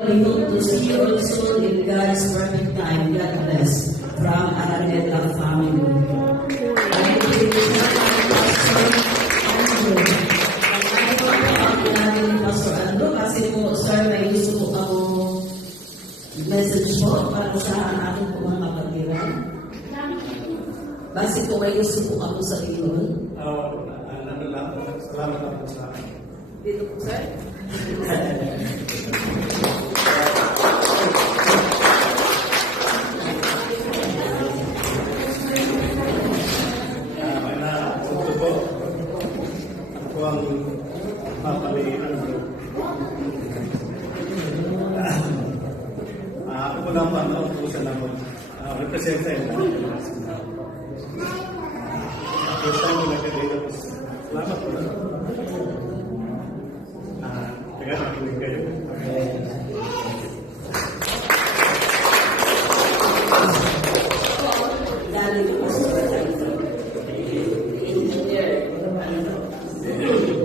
We hope to see you all soon in God's perfect time. God bless. From Araneta family. Thank you. Pastor Andrew, kasi po, sir, may gusto po ako message po para sa aking po mga kapatiran. Base po, may gusto po ako sabihin. Ano lang, salamat lang po sa akin. Dito po, sir. Ako ang papaliinan ko. Ako po lang panood po sa lang representative. First time ko nagkakita po. Salamat po lang. Taga nakinig kayo.